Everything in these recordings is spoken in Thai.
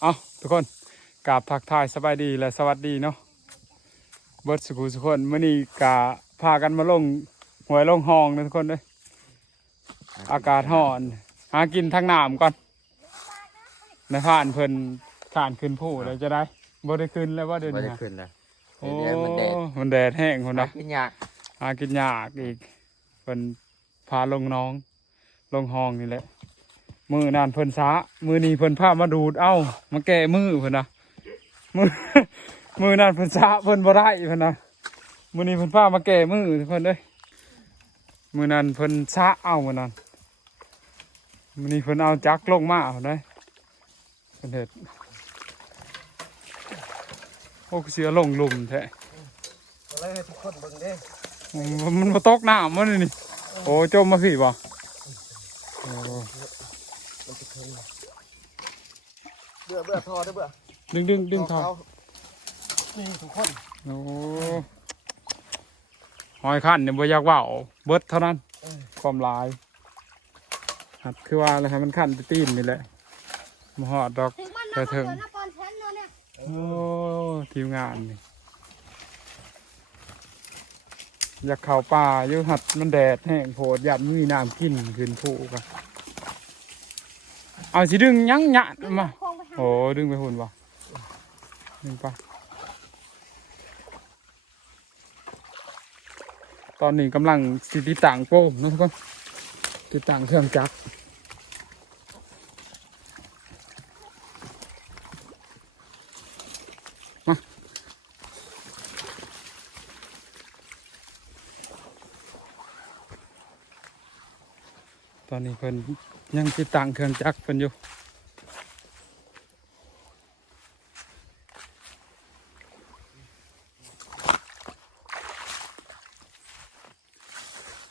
เอาทุกคนกราบทักทายสบายดีและสวัสดีเนาะเบิร์ดสุขุสุกคนมื่อนี้กาพากันมาลงหวยลงห้องนะทุกคนเลยอากาศร้อน หากินทางน้ำก่อนในผ่านเพิ่นผ่านขึ้นผู้เลยจะได้บ่ได้ขึ้นแล้วว่าเดี๋ยวไม่นี้ได้ฮะขึ้นเลยโอ้เดี๋ยวมันแดดมันแดดแห้งคนนะกินยากหากินยากอีกเพิ่นพาลงน้อง ลงห้องนี่แหละ มือนานเพิ่นช้ามือนี้เพิ่นพามาดูดเอ้ามาแก้มือเพิ่นนะมือมือนานเพิ่นช้าเพิ่นบ่ได้เพิ่นนะมือนี้เพิ่นพามาแก้มือทุกคนเด้ยมือนั้นเพิ่นช้าเอามือนั้นมือนี้เพิ่นเอาจักรลงมาเพิ่นได้เพิ่นเฮ็ดโอ้เสือลงหลุมแท้เลยให้ทุกคนเบิ่งเด้มันมาตกน้ำมันนี่โอ้จมมาสิบ่โอ้ มันจะเค็มเบื่อเบื่อทอได้อเบื่อดึงดึงดึงทอเานี่ทุกคนโอ้หอยขันเนี่ยบ่อยากเว่าเบิดเท่านั้นความหลายหัดคือว่าอะไรครับมันขันไปตีนนี่แหละมาหอดดอกถึงมันไปนะถึงเดี๋ยวนะปอนแทนเนาะเนี่ยโอ้ทีมงานนี่อยากเข้าป่าอยู่หัดมันแดดแห้งโผดยัดมีน้ำกินขึ้นผูกันเอาสิดึงยั้งหยะมา โอ้ดึงไปหุ่นบ่ดึงไปตอนนี้กำลังสิติต่างโป้มนะทุกคนติต่างเครื่องจักรมาตอนนี้เพิ่นยังติดต่างเครื่องจักรเพิ่นอยู่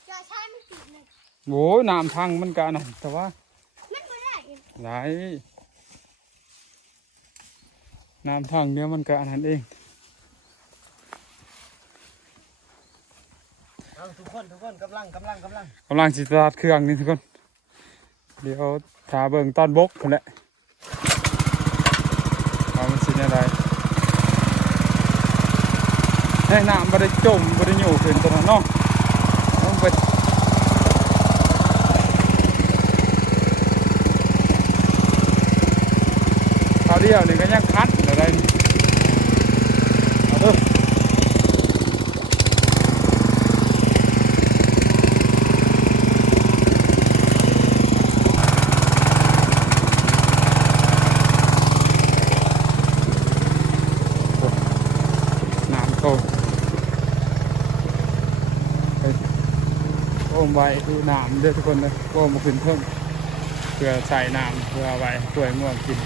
จอยใช้ไม่สิบหนึ่ง โอ้ยน้ำพังมันกันนะแต่ว่ามันไม่ได้ไหลน้ำทางเนี้ยมันก็อันนั้นเองเอาทุกคนทุกคนกำลังกำลังกำลังกำลังจิตตาร์ทเครื่องนี่ทุกคน เดี๋ยวถาเบิ่งตอนบกคนแหละว่ามันสิอะไรให้น้ำบ่ได้จมบ่ได้อยู่ขึ้นตัวนั้นเนาะมันไปคราว เดียวนี่ก็ยังคัดอะไรเอาเด้อน้ำโตไปโอมไว้ดูน้ำด้อทุกคนเลยโอมมาขึ้นเพิ่มเพื่อใส่น้ำเพื่อไว้ช่วยง่วงกิน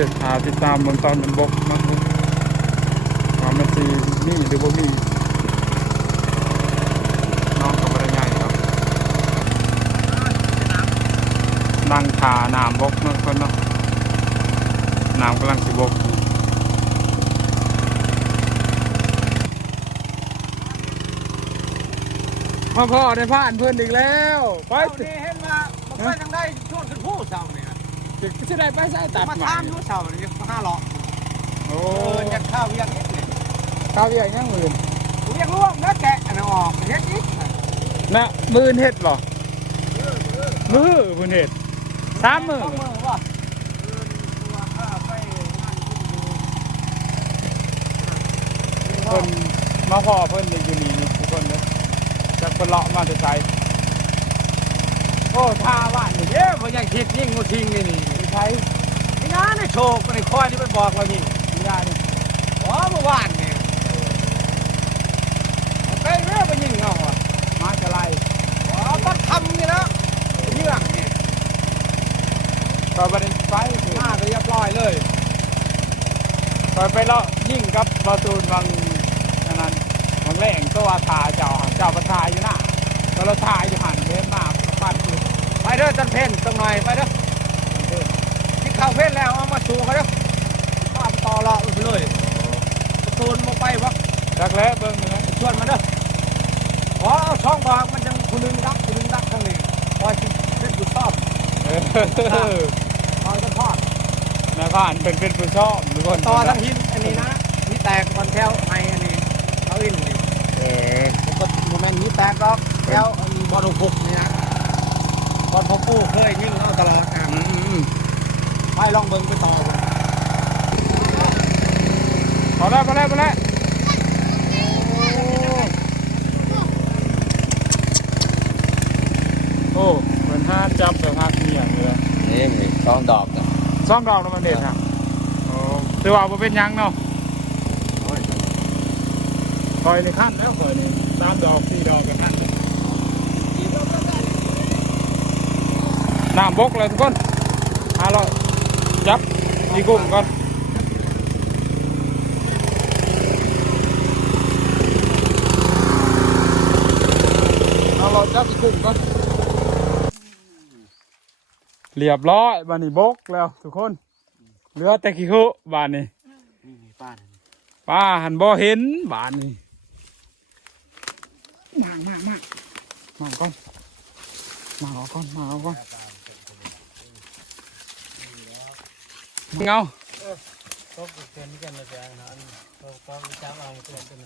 อะมีแต่หาติดตามบนตอนมันบกเนาะว่ามันสีนี่หรือว่ามีน้องก็ไม่ได้ง่ครับนั่งขาหนามบกนะคนเนาะหนามกำลังสิบกพ่อพ่อได้ผ่านเพื่อนอีกแล้ว ไปเอานี่เห็นว่ามันไปทางใดช่วงขึ้นผู้เสาเนี่ย จะได้ไปใส่ตัดมาใหม่ทามผู้เสาเนี่ยมาห้าหลอกโอ้เออยันข้าวเวียงนิดเนี่ยข้าวใหญ่ยังมือนเวียงร่วมแล้วแกะอันนั้นออกเฮ็ดอีกนะมือนเห็ดบ่มือมือเห็ดสามมือต้องมือว่ะเออตัวข้าไปงานคุณดูเพิ่นมาพ่อเพิ่นนี่อยู่นี่นี่ทุกคนเลยจากเพิ่นเลาะมาแต่ไสโอ้ท่าบ้านนี่เย้ผมยังคิดยิ่งงูทิ้งนี่นี่ ใช้ไอ้น้าในโชคในคอยที่มันบอกเรานี่ไม่ได้นี่อ๋อเมื่อวานเนี่ยไปเรื่อยไปยิงเอาอะมาจะไล่อ๋อมันทำนี่นะเยื่องเนี่ยตอนประเด็นไฟคือมาไปเรียบร้อยเลยตอไปเลาะยิ่งกับประตูนบางนั้นบางแรงตัวทาเจ้าเจ้าประทายอยู่หน่ะตัวเราทายอยู่หันเล่นมาฟาดคือไปเด้อจันเพนสักหน่อยไปเด้อ กินข้าวเพนแล้วเอามาสูงเขาเด้อป้าไปโซนมาไปวะจักแล้วเบิ่งนี่นะชวนมาเด้ออ๋อช่องบางมันยังคนนึงดักคนนึงดักทางนี้พอจิเป็นผู้ชอบเออพอจะทอดนายผ่านเป็นเป็นผู้ชอบทุกคนต่อทั้งหินอันนี้นะนี่แตกก่อนแถวไออันนี้เขาอินนี่เออผมก็โมเมนต์นี้แตกรอบแถวอันนี้บอลหกนี่นะบอลพ่อปู่เคยยิงเอาตลอดอะ อืม ไป ลองเบิ่งไปต่อเบิ่งพอแล้วพอแล้วพอแล้วโอ้เหมือนห้าจับแบบห้าเมียเลยนี่สองดอกจ้ะซ่องดอกแล้วมันเด็ดครับโอ้ถือว่าบ่เป็นหยังเนาะคอยในขั้นแล้วคอยนี่สามดอกสี่ดอกกับขั้นเลยน้ำบกเลยทุกคนหาเราจั บอีกลุ่มก่อนเอาเราจับอีกกลุ่มก่อนเรียบร้อยบานนี้บกแล้วทุกคนเหลือแต่ขี้คุบานนี้ป้าป้าหันบ่เห็นบานนี้มามามามาก่อนมาเอาก่อนมาเอาก่อน เงาก็เกินกันเลยจ้ะนะก็ก็จับเอาเกินกัน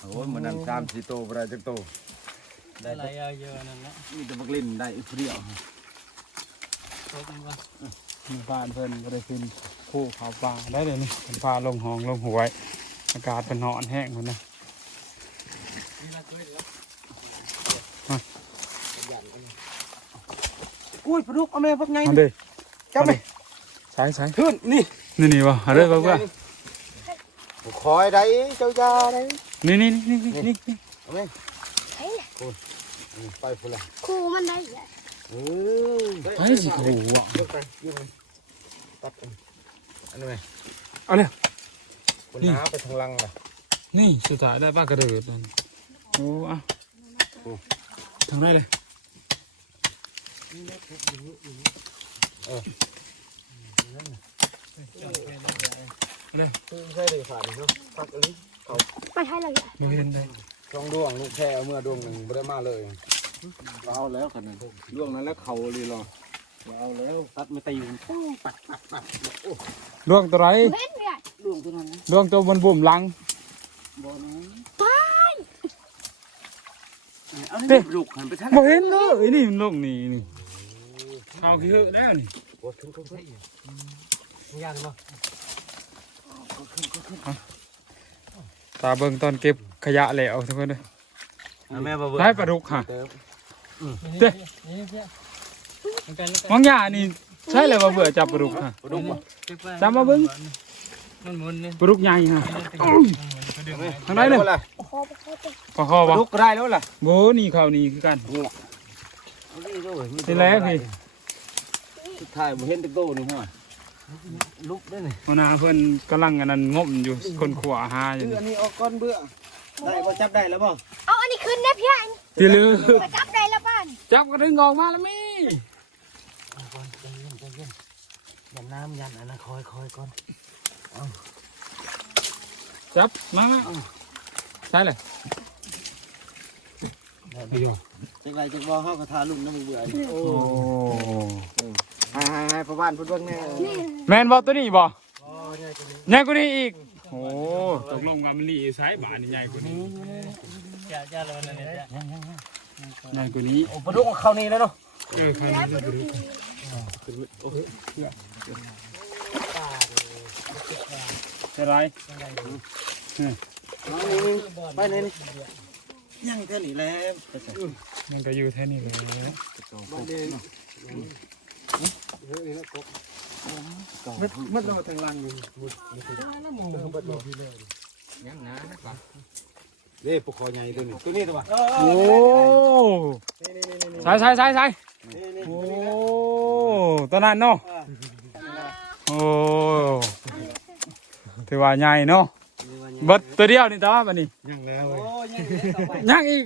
โอ้ยมันนั่นสามสี่โตบ่ได้จักโตได้อะไรเยอะนั่นนะมีแต่บักลิ้นได้ผู้เดียวโตกันว่ามีบ้านเพิ่นก็ได้ขึ้นคู่เขาปลาได้เลยนี่เป็นปลาลงหองลงหวย อากาศเป็นหอนแห้งคนนะอุ้ยปลาดุกเอาแม่พวกไงเอาเด้จับไหม ใส่ใส่ขึ้นนี่นี่นี่วะเอาเด้อเพื่อนคอยได้เจ้ายาได้นี่นี่นี่นี่นี่นี่เอาแม่เฮ้ยไปพุ่นละครูมันได้อะเออไอ้สิโอ้โหอะยกไปยกไปตัดอันนี้ไหมเอาเลยคนน้าไปทางลังล่ะนี่สุดท้ายได้ปลากระเดิดนั่นโอ้อะทำได้เลย ใช่เลยฝาดเนาะตัดอันนี้ไม่ใช่เลยอะไม่เห็นได้ช่องดวงลูกแค่เอาเมื่อดวงหนึ่งบ่ได้มาเลยเอาแล้วขนาดดวงนั้นแล้วเขาเลยหรอเอาแล้วตัดไม่ตีมันปัดดวงตัวไรเห็นไหมอะดวงตัวนั้นดวงตัวบนบุ่มหลังบ่นะตายเอานี่ลูกหันไปทางบ่เห็นเลยไอ้นี่มันลงนี่นี่ข้าวขี้เหอะแล้วนี่ บ่ถึงตรงนี้นยากเนาะตาเบิ่งตอนเก็บขยะแล้วทุกคนเลยแม่บ่เบิ่ได้ปลาดุกค่ะเติมเด้มังยานี่ใช่เลยว่าเบื่อจับปลาดุกค่ะปลาดุกบ่จำมาเบิ่งปลาดุกใหญ่ฮะทางไหนเลยล่ะโอ้โหโอ้โหปลาคอปลาดุกได้แล้วล่ะโบนี่เขานี่คือกันนี่แหละพี่ สุดท้ายบ่เห็นแตะโตนี่ฮะลุกได้นี่หัวหน้าเพิ่นกำลังอันนั้นงมอยู่คนขวาหาอยู่คือนี่อันนี้ออกก้อนเบื่อได้บ่จับได้แล้วบ่เอาอันนี้ขึ้นได้พี่อันที่ลือมาจับได้แล้วบ้านจับกระดึงออกมาแล้วมี่ก่อนใจเย็นใจเย็นยันน้ำยันอันนั้นคอยคอยก่อนจับมามาใช่เลยจังไรจังบ่เฮาก็ทาลุ่มน้ำเบื่อโอ้ ให้ให้ให้พ่อบ้านเพิ่นเบิ่งแน่นี่แมนบอตัวนี้บ่อ๋อใหญ่จังเลยใหญ่กว่านี้อีก โอ้ตกลงกันมันลีไซส์บาทนี่ใหญ่กว่านี้จะจะแล้วนั่นเนี่ยใหญ่กว่านี้ โอ้ปลาดุกเข้านี่แล้วเนาะเออคันแล้วนี้มาดูดีจะไรไปไหนนี่ยังแค่นี้แหละมันก็อยู่แค่นี้เลย มันมันรอทางลังอยู่เด้ปลาคอใหญ่ตัวนี้ตัวนี้ตัวโอ้ใส่ใส่ใส่ใส่โอ้ตัวนั้นเนาะโอ้ถือว่าใหญ่เนาะบิดตัวเดียวนี่ตาบัดนี้ยังแล้วโอ้ยย่างอีก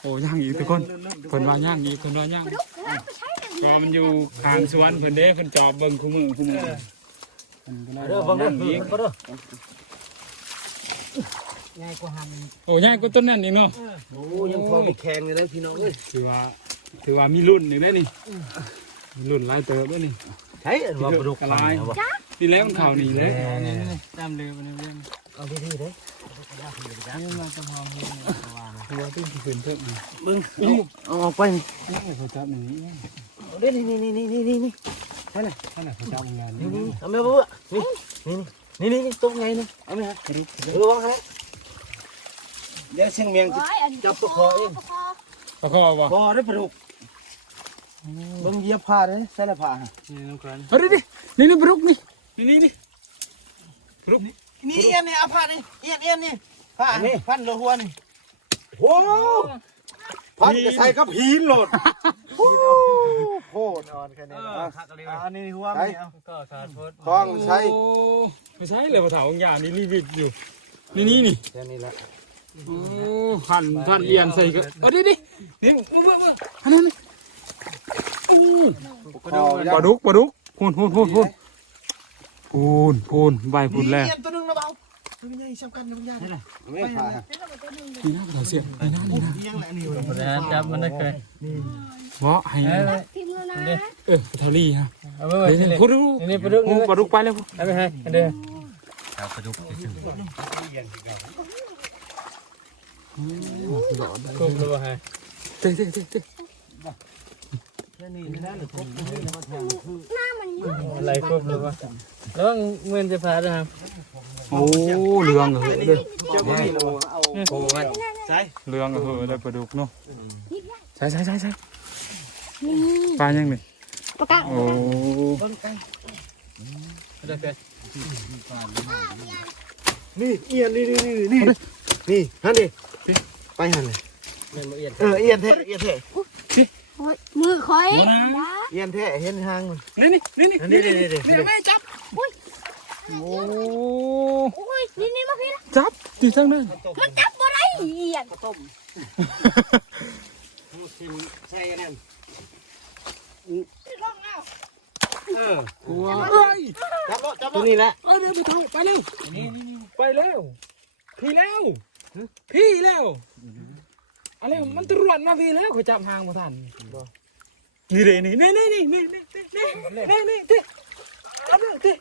โอ้ย่างอีกทุกคนเพิ่นว่าย่างอีกเพิ่นว่าย่าง กแล้วไม่ใช่เลยก็มันอยู่ข้างสวนเพิ่นเด้เพิ่นจอบเบิ่งคู่มือคู่มือเพิ่นก็เด้อเลยเบิ่งว่าเด้ย่างอีกอเด้อง่ายกว่าหันโอ้ยายก็ต้นนั่นอีกเนาะโอ้ยังพอมีแข็งอยู่เลยพี่น้องเอ้ยถือว่าถือว่ามีรุ่นหนึ่งได้นี่มีรุ่นหลายเติบด้วยนี่ใช่อันว่าปลาดุกกระไรนี่แล้วมันเข่านี่เลยนี่นี่ตามเรือไปนี่เรื่องเอาดีๆเด้นี่มาจะพร้อมเพื่อนว่าถือว่าต้องขึ้นเพิ่มอีกมึงเอาออกไปนี่โอ้ยเขาจับอย่าง นี้เอาเด้นี่นี่นี่นี่นี่นี่ขนาดเขาจับงานนี่นี่เอาแม่บ่นี่นี่นี่นี่ตรงไงนี่เอาไหมฮะระวังฮะเดี๋ยวเสียงเมียงจะโอ้ยอันนี้จับตัวคอเองประคอแล้วก็เอาวะพอได้ปลาดุกเบิ่งเหยียบผ้าเด้ใส่ละผ้านี่น้องกันเฮ้ยดินี่นี่ปลุกนี่นี่นี่นี่ปลุกนี่นี่เอียนนี่เอาผ้านี่เอียนเอียนนี่ผ้านี่พันละหัวนี่โอ้พันจะใส่กับหินโหลด โคตรอ่อนแค่นี้อันนี้หัวไม่เอาก็ขาดโทษคล้องใช้โอ้ไม่ใช่เลยภาษาของยานี่รีวิวอยู่นี่นี่นี่แค่นี้แหละโอ้พันพันเอียนใส่ก็เอาดิดินี่มึงมึงมึงอันนั้นนี่อู้คอปลาดุกปลาดุกพูนพูนพูนพูนพูนพูนใบพูนแล้วเอียนตัวนึงนะเบา ไม่ใช่ชอบกันน้องยาไปนะนี่นะเราเสียนี่นะนี่นะยังแหล้นี่นะจับมันได้เคยเงาะให้เออเทารี่ฮะเดี๋ยวคุณดูนี่ปลาดุกปลาดุกไปเลยคุณไปให้เดี๋ยวปลาดุกไะถึงกบเลยว่าไงเตะเตะเตะ อะไรกลุ่มหรือเปล่าแล้วเงินจะพาด้วยครับโอ้เรืองเหรอเด้อเจ้าก็มีโลเอาโอ้ยใช่เรืองเหรอได้ปลาดุกเนาะใช่ใช่ใช่ใช่ปลายังนี่ประกาศโอ้ได้เคยนี่เอียนนี่นี่นี่นี่นี่ฮันดิไปฮันเลยเงินมาเอียนเออเอียนแท้เอียนแท้โอ้ย มือคอยมานะเอียนแท้เห็นทางมันนี่นี่นี่นี่นี่นี่นี่นี่นี่ไม่จับโอ้โอ้ยนี่นี่มาพี่นะจับตีทั้งนั้นมันจับบ่ได้เอียนใช่นั่นลองเอาเออว้ายจับบ่จับตัวนี้แหละเอาเดี๋ยวไปเถอะไปเร็วไปเร็วพี่แล้วพี่แล้ว อะไรมันตรวจมาพี่แล้วเขาจับหางมาทันนี่เลยนี่นี่นี่นี่นี่นี่นี่นี่นี่นี่เอาเร็วนี่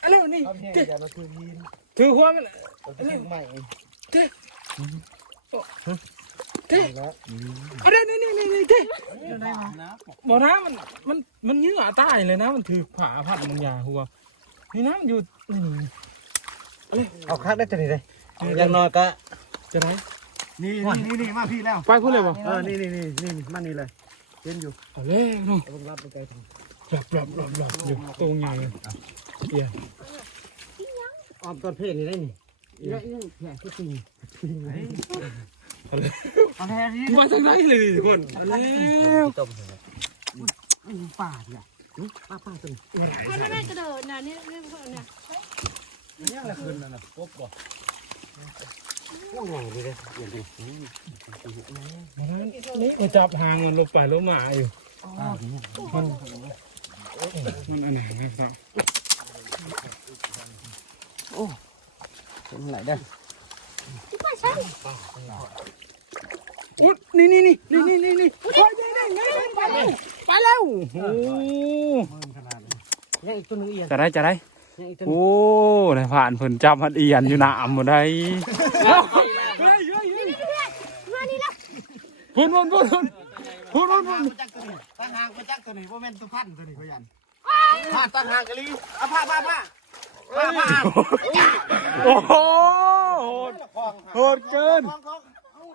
เอาเร็วนี่เอาแห้งนี่อย่ามาคืนยีนถือหัวมันเอาไปใหม่เท่เท่เอาเร็วนี่นี่นี่นี่เท่บ่นะมันมันมันเยื่อตายเลยนะ มันถือผาพัดมันยาหัวนี่นะมันอยู่นี่เอาคักได้ตัวนี้เลยอย่างน้อยก็จะไหน นี่นี่นี่มาพี่แล้วไปพูดเลยบ่เออนี่นี่นี่นี่มานี่เลยเห็นอยู่เอาแล้วเนาะเอารับไปไกลทางหลับหลับหลับหลับอยู่ตรงใหญ่เอี่ยออมต้นเพศนี่ได้นี่เยอะเยอะแผลก็ตีเอาแท้ที่มาทางไหนเลยทุกคนเอาแล้วต้มป่าเนี่ยป้าป้าตัวนี้มันไม่ได้กระโดดนะนี่นี่พวกน่ะยังละคืนนั่นน่ะกบบ่ พวกใหญ่เลยเด้อนี่มาจับหางมันลงไปลงมาอยู่มันมันอันไหนนะครับเป็นไหนได้ที่ป้าใช่อุ๊ยนี่นี่นี่นี่นี่นี่นี่ไปได้ได้ไปแล้วไปแล้วโอ้ยังอีกตัวนึงอียนจะได้จะได้ ยังอีกตัวนึงโอ้ได้ผ่านเพิ่นจับหัดเอียนอยู่หน้าอ่ำบ่ได้พุ่นพุ่นพุ่นพุ่นพุ่นพุ่นพุ่นจักตัวนี้ตั้งหางก็จักตัวนี้ว่าแม่นตัวพันตัวนี้ก็ยันผ้าตั้งหางกะลีเอาผ้าผ้าผ้าผ้าผ้าโอ้โหโหดเกิน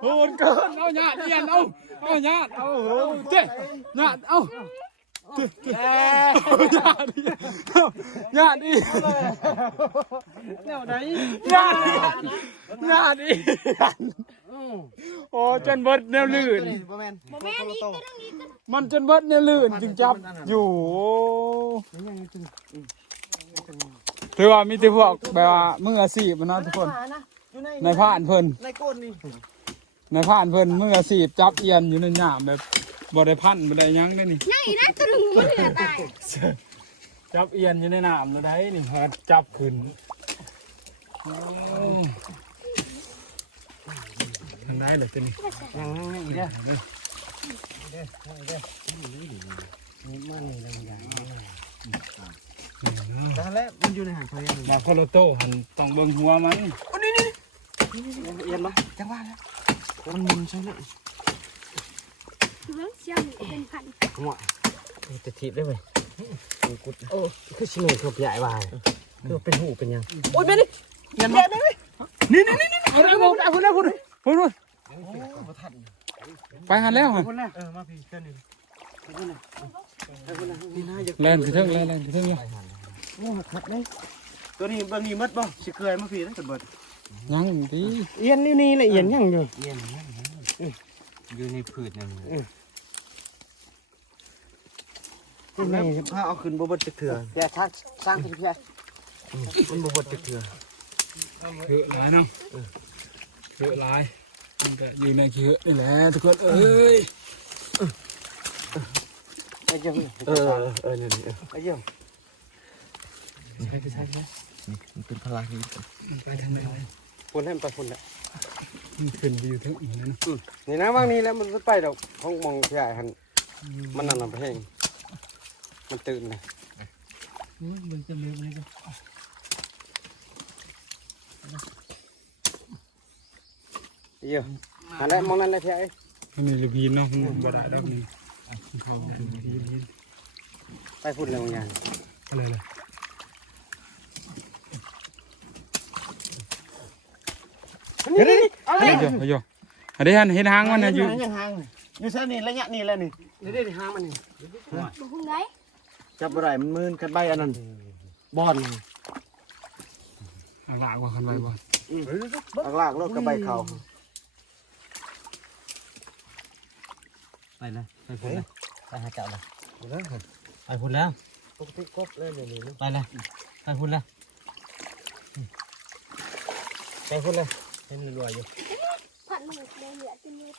โหดเกินเอาหยาดเอียนเอาเอาหยาดเอาโอ้เจ๊หยาดเอา เจ๊เจ๊หยาดเอียนเอาหยาดอีแนวไหนหยาดหยาดอีโอ้จนเบิดแนวลื่น บ่แม่นบ่แม่นอีกตัวนึงอีกตัวนึงมันจนเบิดแนวลื่นจึงจับอยู่ถือว่ามีแต่พวกแบบว่ามืออาชีพอะนะทุกคน ในผ่านเพิ่นในก้นนี่ในผ่านเพิ่นมืออาชีพจับเอียนอยู่ในหยามแบบ บ่ได้พันบ่ได้หยังเด้นี่ ยังอีกนะตัวนึงมันเหลือตายจับเอียนอยู่ในน้ำแล้วได้นี่ฮะจับขึ้นทางได้เลยตัวนี้ยังยังอีกเด้อเด้อเด้อเด้อนี่มันนี่อะไรอย่างเงี้ยแล้วมันอยู่ในหางเขายังมาพอโลโต้หันต้องเบิ่งหัวมันเอียนมาจังหวะแล้วมันมุนใช่ไหม เรื่องเสียงเป็นพันหัวจะถีบได้ไหมกุดโอ้คือชิโน่คือใหญ่วายคือเป็นหูเป็นยังโอ้ยแม่นี่เอียนมานี่นี่นี่นี่เอาเลยเอาเลยเอาเลยพูดพูดไปหันแล้วหันคนแรกเออมาพี่เจ้านี่นี่นะแล่นคือเทิงแล่นแล่นคือเทิงอยู่โอ้ขัดเลยตัวนี้บางนี้มัดบ่สิเกลือมาพี่นะกันเบิดยังดีเอียนนี่นี่ละเอียนยังอยู่อยู่ อยู่ในพืชนั่นนี่ถ้าเอาขึ้นบ่บดจะเถื่อแย่ทักสร้างขึ้นแย่มันบ่บดจะเถื่อเยอหลายเนาะเยอหลายมันก็อยู่ในเยอะนี่แหละทุกคนเอ้ยไอ้เจ้าเออเออนี่ไอ้เจ้าใช่ไปใช่ใช่มันเป็นพลังไปทางไหนเลยพุ่นให้มันไปพุ่นแหละ ขึ้นไปอยู่ทั้งอีกแล้วเนาะนี่นะว่างนี้แล้วมันไปดอกห้องมองใหญ่หันมันนั่นน่ะไปเองมันตื่นนะโอ้ยเบิ่งจำเลือกเลยก็ไอ้เจ้าอันนั้นมองนั่นแหละเท่ไอ้มันมีลูกพีนเนาะมันบ่ได้ดอกนี่เขาลูกพีนไปพุ่นแล้วบางอย่างอะไรล่ะ เดี๋ยวนี่ เอาเฮ้ยโยเฮ้ยโยอันนี้หันเห็นหางมันนะอยู่ยังหางอยู่เส้นนี้ระยะนี้แล้วนี่เดี๋ยวนี่ห่างมันนี่บุ้งไงจับอะไรมันมืนกันใบอันนั้นบอลอ่างลากว่าคันไว้บ่ลากลากรถกับใบเขาไปเลยไปพุ่นเลยไปหาเจ้าเลยไปพุ่นแล้วปกติครบเลยเดี๋ยวนี้ไปเลยไปพุ่นแล้วไปพุ่นเลย เห็นรวยอยู่ผัดมือเดือดเหลือจนมือ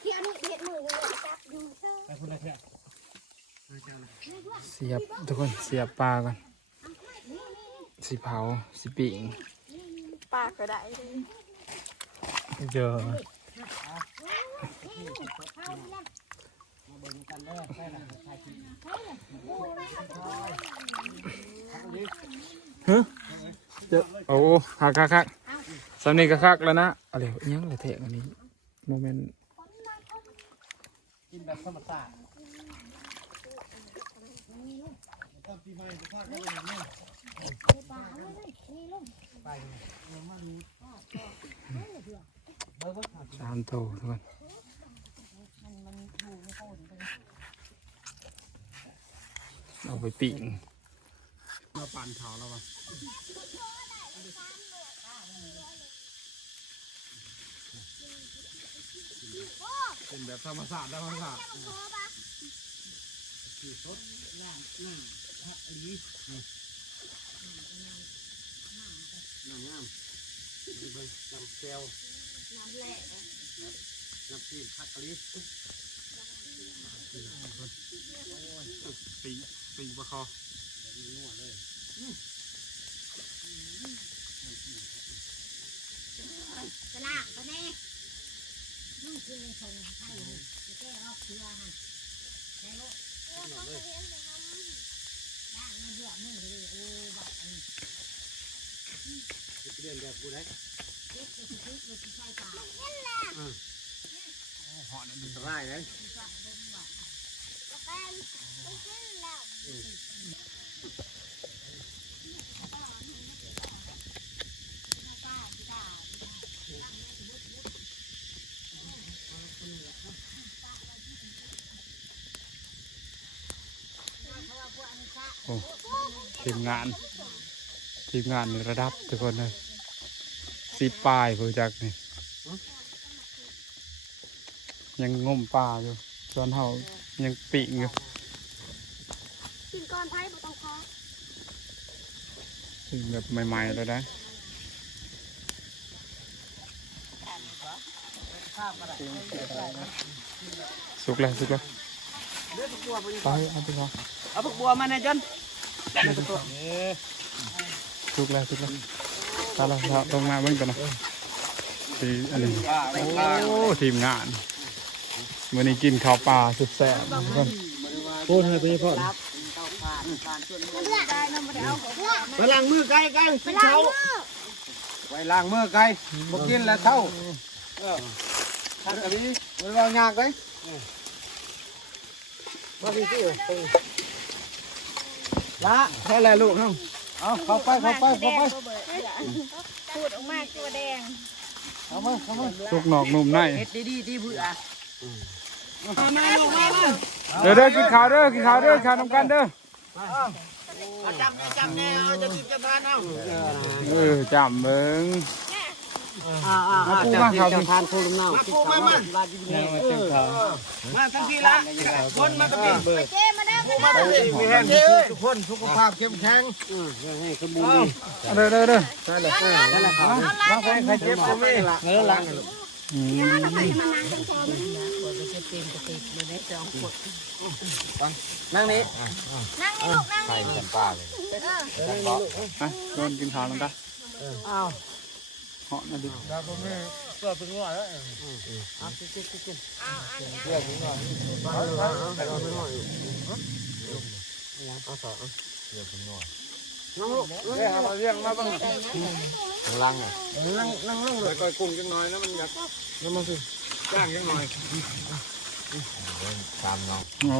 เคี้ยวนี่เห็ดมือเลยจับดูเถอะไปพุ่นเลยเถอะเสียบทุกคนเสียบปลาก่อนสีเผาสีปิ่งปากก็ได้เลยเจอโอ้คักคักคัก สำนีก็คักแล้วนะอะไรยังอะไรเทะอันนี้โมเมนต์กินแบบธรรมชาติสามโตทุกคนเอาไปปิ่งมาปั่นเผาแล้ววะ เป็นแบบธรรมศาสตร์ธรรมศาสตร์น้ำงามนี่เบิ่งน้ำแก้วน้ำแหลกน้ำซีนผักกะลิปีปีปลาคอจะล่างก็แน่ ลูกคือส่งให้จะแก้ออกเชือฮะใช่ลูกล่างเงินเดือดมือเลยโอ้แบบอันนี้เรียนแบบกูได้เล็กจะคิดว่าจะใช่ป่าสบายเลยแฟนมันขึ้นแล้ว ทีมงาน ทีมงานระดับทุกคนเลยสีปลายผู้จักนี่ยังงมปลาอยู่ส่วนเฮายังปิ่งอยู่กินก่อนไพ่บ่ต้องคอปิ่งแบบใหม่ๆเลยนะสุกแล้วสุกแล้ว ไปเอาไปก่อนเอาพวกบัวมาในจันสุกแล้วสุกแล้วตาละตาตรงมาเบิ่งกันนะทีอันนี้โอ้ทีมงานวันนี้กินข้าวปลาสุดแซ่บครับพูดให้ไปพ่อไปล้างมือไกลไกลไปล้าไว้ล้างมือไก่บ่กินแล้วเท่าเออทักกะลีมันว่ายากเลย มาพี่สิละแค่แลลูกครับเอาเข้าไปเข้าไปเข้าไปพูดออกมาตัวแดงเอามาเข้ามาลูกนอกนุ่มในเฮ็ดดีๆที่เบื่อมาลูกมามาเด้อเด้อกินข้าวเด้อกินข้าวเด้อข้าวน้ำกันเด้อจำจำแน่จะติดจะทานเอาเออจำเบิ่ง อ่าอ่าอ่าจะจะทานโคลมเน่ามาปูมามาลาดดีๆเออมาทั้งทีละคนมาตะกี้ไปเจ้มาได้มามาได้ตะกี้มีแห้งทุกคนสุขภาพเข้มแข็งให้สมบูรณ์ดีเด้อเด้อเด้อนั่นแหละนั่นแหละครับมาใครใครเจ็บก็มีเออล้างอืมนั่งนี้นั่งนี่ลูกนั่งนี่ไปโดนกินข้าวน้ำกันอ้าว เหาะนะดิดาวผมนี่ก็เป็นว่าแล้วเอากินกินกินน้องลูกเรียกมาเรียกมาบ้างล้างอะนั่งนั่งนั่งไปก่อยกุ้งจังหน่อยนะมันอยากนั่งมาสิจ้างจังหน่อยโอ้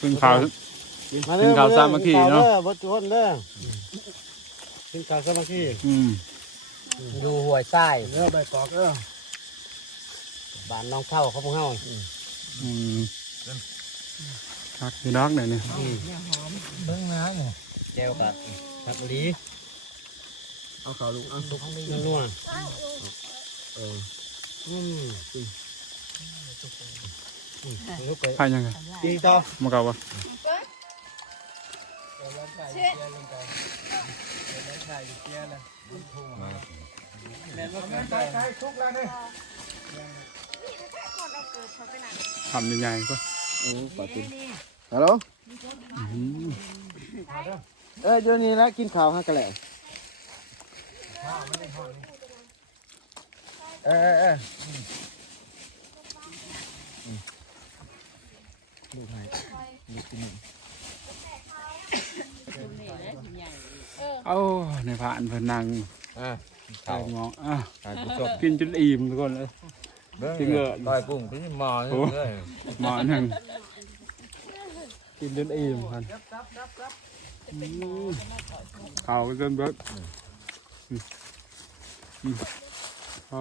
กินข้าวมาเด้อกินข้าวสามัคคีเนาะบ่จุนเด้อกินข้าวสามัคคีอืม ดูหวยใต้เด้อใบกอกเด้อบ้านน้องเท่าเขาพวกเฮาอืมคักพี่ดอกหน่อยนี่เบิ่งนะเนี่ยแก้วกับผักลีเอาข้าวลูกเอาสุกนัวๆเอออืมลูกไปพายยังไงดีต่อมาเก่าวะทุกแล้วเนี่ย ทำยังไงก็ฮัลโหลอืมเอ้ยเดี๋ยวนี้แล้วกินข้าวฮะกะแหละเออเออเออเอ้าในผ่านเพิ่นนั่งอ่า ใส่หมองอะถ่ายผู้ชมกินจนอิ่มทุกคนเลย จริงเหรอก้อยกุ้งพี่หมอเลยหมอหนึ่งกินจนอิ่มพันอืมข้าวจนเบิดอื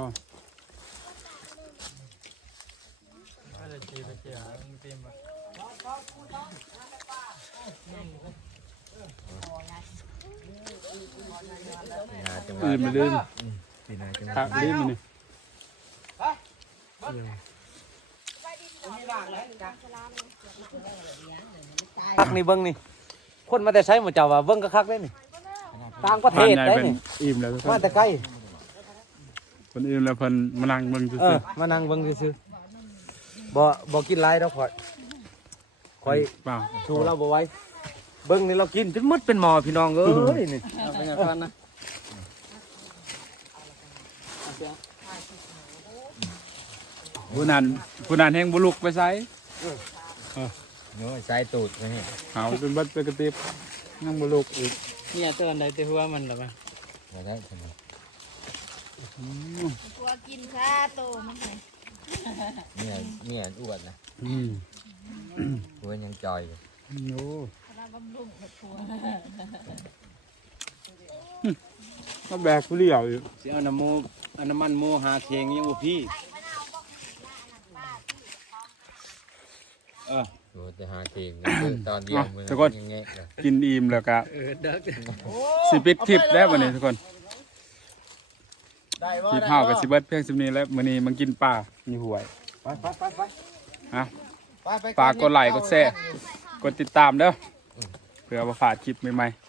มอืมพออิ่มมาดิครับดิ้นมานี่คักนี่เบิ่งนี่ คนมาแต่ใช้หมดเจ้าว่าเบิ่งก็คักได้นี่ต่างประเทผ่านศใหญ่ได้เป็นนี่อิ่มแล้วทุกคมานแต่ไกลคนอิ่มแล้วเพิ่นมานั่งเบิ่งซื่เอออมานั่งเบิ่งซื่อๆบ่บ่กินหลายดอกข่อยข่อยๆเปล่าชูเราบ่ไหว้ เบิ่งนี่เรากินจนหมดเป็นหมอพี่น้องเอ้ยนี่เอาไปอย่างนั้นนะผู้นั้นผู้นั้นแห้งบุลุกไปไซโน้ยใส่ตูดนี่เอาจนเบัดไปกระติบนั่งบุลุกอีกเนี่ยเตือนได้แต่หัวมันล่ะมั้ยมาได้ทำไมตัวกินข้าโตมันไงเนี่ยเนี่ยอ้วนนะอืมอ้วนยังจอยอยู่โอ้เรา บำรุงแบบทัวก็แบกผู้เลี้ยวอยู่สิเอาน้ำมูเอาน้ำมันมูหาเคียงยังบ่พี่โอ้จะหาเองตอนเดียวมือยังเงี้ยเลยกินอิ่มแล้วก็เออเด้อสิปิดทริปได้วันนี้ทุกคนได้บ่ทริปเฮากับสิเบิดเพียงสิบนี้แล้วมื้อนี้มันกินปลามีหวยไปไปไปไปอะ ไปไปฝากกดไลค์กดแชร์กดติดตามเด้อ เพื่อมาฝากคลิปใหม่ๆ